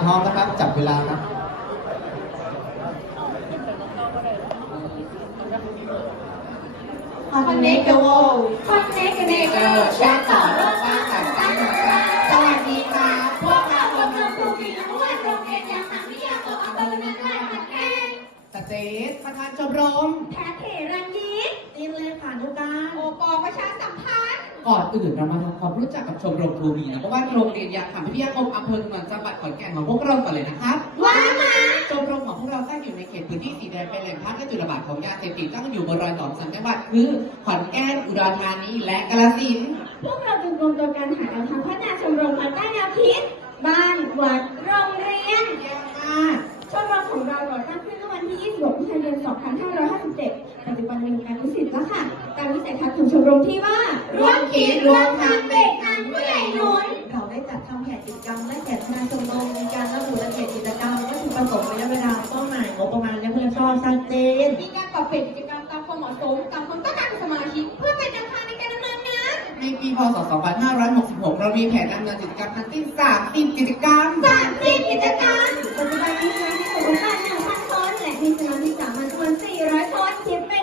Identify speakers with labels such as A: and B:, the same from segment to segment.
A: พร้อมนะครับจับเวลาครับ
B: Connect the world Connect the neighbor เชื่อมต่อโลกบ้านกับสร้างโลกบ้านสวัสดีค่ะพวกเรากำลังปลูกฝีมือโรงเรียนยางหางวิทยาคมอำเภอนาคาขอนแก่น
C: สเตทประธานชมรม
B: แพทย์เถรัญยิตตีนเลขานุการโอปอประชาสัมพันธ์
C: ก่อนอื่นเรามาทำความรู้จักกับชมรมทูบีนะเพราะว่าโรงเรียนยางหางวิทยาคมอำเภอเมืองจังหวัดขอนแก่นของพวกเราก่อนเลยนะครับ
B: ว้ามา
C: ชมรมของพวกเราตั้งอยู่ในเขตพื้นที่สีแดงเป็นแหล่งพักและจุดระบาดของยาเสพติดตั้งอยู่บนรอยต่อ3จังหวัดคือขอนแก่นอุดรธานีและกาฬสินธุ์
B: พวกเราจึงรวมตัวกันหาแนวทางพัฒนาชมรมภายใต้แนวคิดบ้านวัดโรงเรียนชมรมของเราก่อตั้งขึ้นเมื่อวันที่ 26 มิถุนายน 2557 ปัจจุบันมีการวิสิตแล้วค่ะการวิสัยทัศน์ของชมรมที่ว่าร่วมคิดร่วมทำเด็กนำผู้ใหญ่หนุน
D: เราได้จัดทำแผนกิจกรรมและแผนงานชมรมมีการระบุรายละเอียดกิจกรรมวัตถุประสงค์ระยะเวลาเป้าหมายงบประมาณและเพื่อชอบชัดเจน
B: มีการปรับเปลี่ยนกิจกรรมตามความเหมาะสมตามความต้องการของสมาชิกเพื่อเป็นแนวทางในการดำเนินงาน
C: ในปีพ.ศ. 2566 เรามีแผนดำเนินกิจกรรมทั้งสิ้น30กิจกรรม
B: 30กิจกรรมปัจจุบันมีสมาชิกอยู่ประมาณ 1,000 คนและมีสมาชิกสามัญจำนวน400 คนคิดเป็น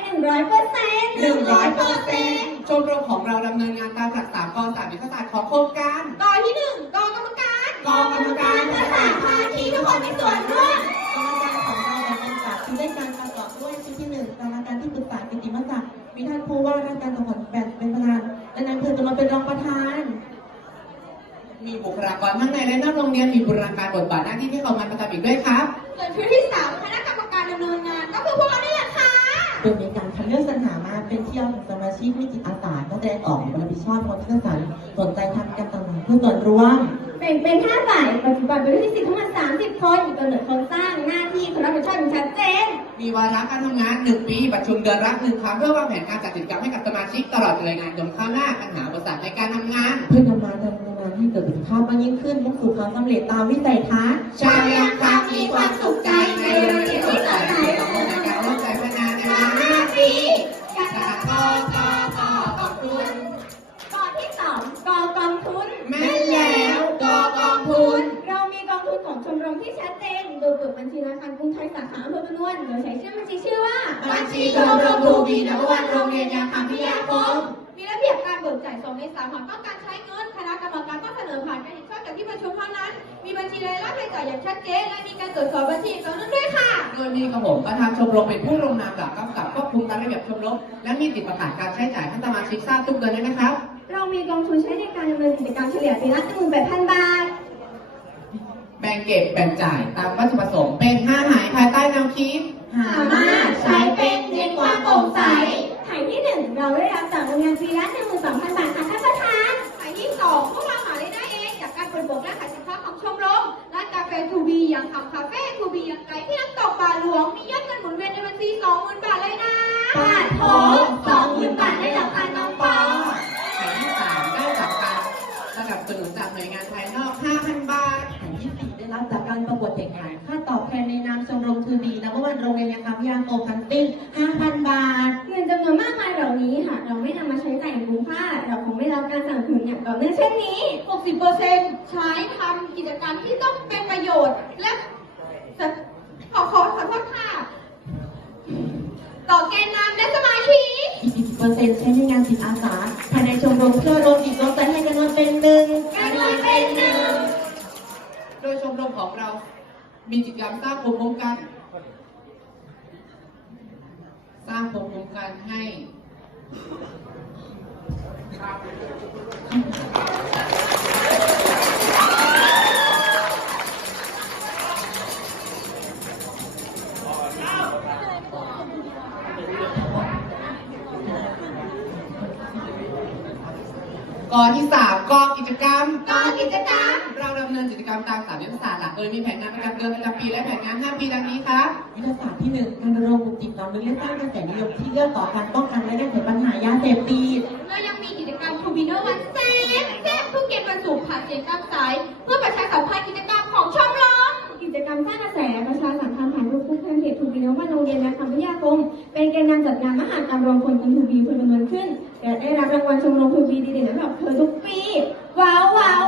B: 100%
C: ชมรมของเราดำเนินงานตามหลัก3 ก 3 ยุทธศาสตร์ของโครงการ
B: กที่ 1 กกรรมการเพื่อสานภาคีทุกคนมีส่วนร่วม
D: กรรมการของเราแบ่งเป็น3ชุดด้วยกันประกอบด้วยชุดที่ 1กรรมการที่ปรึกษากิตติมศักดิ์มีท่านผู้ว่าราชการจังหวัดแบ่งเป็นประธานและนายอำเภอจะมาเป็นรองประธาน
C: มีบุคลากรทั้งในและนอกโรงเรียนมีบูรณาการบทบาทหน้าที่ที่เขามาประจำอีกด้วยครับ
B: ส่วนชุดที่ 3 คณะกรรมการดำเนินงานก็คือพวกเรานี่แหละค่ะ
D: โดยมีการคัดเลือกสรรหามาเป็นเที่ยวของสมาชิกวิจิตอาสาแสดงออกรับผิดชอบความคิดสรรสนใจทำการต่างๆเพื่อส่วนรวม
B: แบ่งเป็น5ฝ่ายปัจจุบันเป็นที่10ทั้งหมด30 คนกำหนดโครงสร้างหน้าที่คนรับผิดชอบอย่างชัดเจน
C: มีวาระการทำงาน1 ปีประชุมเดือนละ1 ครั้งเพื่อวางแผนการจัดกิจกรรมให้กับสมาชิกตลอดรายงานจนข้าวหน้าปัญหาอุปสรรคในการทำงาน
D: เพื่อนำมาดำเนินงานให้เกิดประสิทธิภาพมากยิ่งขึ้นมุ่งสู่ความสำเร็จตามวิสัยทัศน์
B: ชาวยังคำมีความสุขใจในโรงเรียนที่สดใสของ
C: ในการร่วมใจพัฒนาในเวลา
B: 5 ปีจากกองทุนกที่ 2 กองทุน
C: แม่แล้ว
B: กองทุนเรามีกองทุนของชมรมที่ชัดเจนโดยเปิดบัญชีธนาคารกรุงไทยสาขาอำเภอพนวนโดยใช้ชื่อบัญชีชื่อว่า
C: บัญชีชมรมทูบีนักวันโรงเรียนยางหางวิทยาคม
B: มีระเบียบการเบิกจ่าย2 ใน 3 หากต้องการใช้เงินคณะกรรมการต้องเสนอผ่านการเห็นชอบจากที่ประชุมเท่านั้นมีบัญชีรายรับรายจ่ายอย่างชัดเจนและมีการตรวจสอบบัญชีอีกครั้งนึงด้วยค่ะ
C: โดยมีกระผมประธานชมรมเป็นผู้ลงนามหลักกำกับควบคุมการระเบียบชมรมและมีติดประกาศการใช้จ่ายให้สมาชิกทราบทุกเดือนด้วยนะครับ
B: เรามีกองทุนใช้ในการดำเนินกิจกรรมเฉลี่ยปีละ 18,000 บาท
C: แบ่งเก็บแบ่งจ่ายตามวัตถุประสงค์เป็น5 หายภายใต้แนวคิด
B: หามาใช้เป็นในความโปร่งใสหายที่ 1เราได้รับจากโรงงานปีละ 12,000 บาทค่ะท่านประธานหายที่ 2พวกเราหารายได้เองจากการเปิดบวกและขายสินค้าของชมรมร้านกาแฟทูบีอย่างทำคาเฟ่ทูบีอย่างไก่ที่น้ำตกป่าหลวงมียอดเงินหมุนเวียนในบัญชี 20,000 บาทเลยนะบาทโถ 20,000 บาทได้จากการน้องปอ
C: หายที่ 3ได้จากการสนับสนุนจากหน่วยงานภายนอก 5,000 บาท
D: หายที่ 4ได้รับจากการประกวดแข่งขันค่าตอบแทนในนามชมรมทูบีนักวันโรงเรียนยางหางวิทยาคมทั้งสิ้น 5,000 บาท
B: เงินจำนวนมากมายเหล่านี้หากเราไม่นำมาใช้จ่ายอย่างคุ้มค่าเราคงไม่รับการสนับสนุนอย่างต่อเนื่องเช่นนี้ 60% ใช้ทำกิจกรรมที่ต้องเป็นประโยชน์และขอโทษค่ะต่อแกนนำและสมาชิก
D: 40%ใช้ในงานจิตอาสาภายในชมรมเพื่อรวมจิตรวมใจให้กันวันเป็นหนึ่ง
C: โดยชมรมของเรามีกิจกรรมสร้างภูมิคุ้มกันให้กที่ 3 กิจกรรมเราดำเนินกิจกรรมตาม3 ยุทธศาสตร์หลักโดยมีแผนงานประจำเดือนประจำปีและแผนงาน5 ปีดังนี้ครับ
D: ยุทธศาสตร์ที่ 1การรณรงค์ปลุกจิตสำนึกและสร้างกระแสนิยมที่เอื้อต่อการป้องกันและแก้ไขปัญหายาเสพติด
B: เรายังมีกิจกรรมทูบีเนอร์วันแซ่บทุกเย็นวันศุกร์ผ่านเสียงตามสายเพื่อประชาสัมพันธ์กิจกรรมของชมรมกิจกรรมสร้างกระแสประชาสัมพันธ์ผ่านรูปคู่แฟนเพจทูบีเนอร์วันโรงเรียนยางหางวิทยาคมเป็นแกนนำจัดงานมหกรรมรวมพลคนทูบีเพื่อดำเนินขึ้นและได้รับรางวัลชมรมทูบีดีเด่นอันดับเธอทุกปีว้าว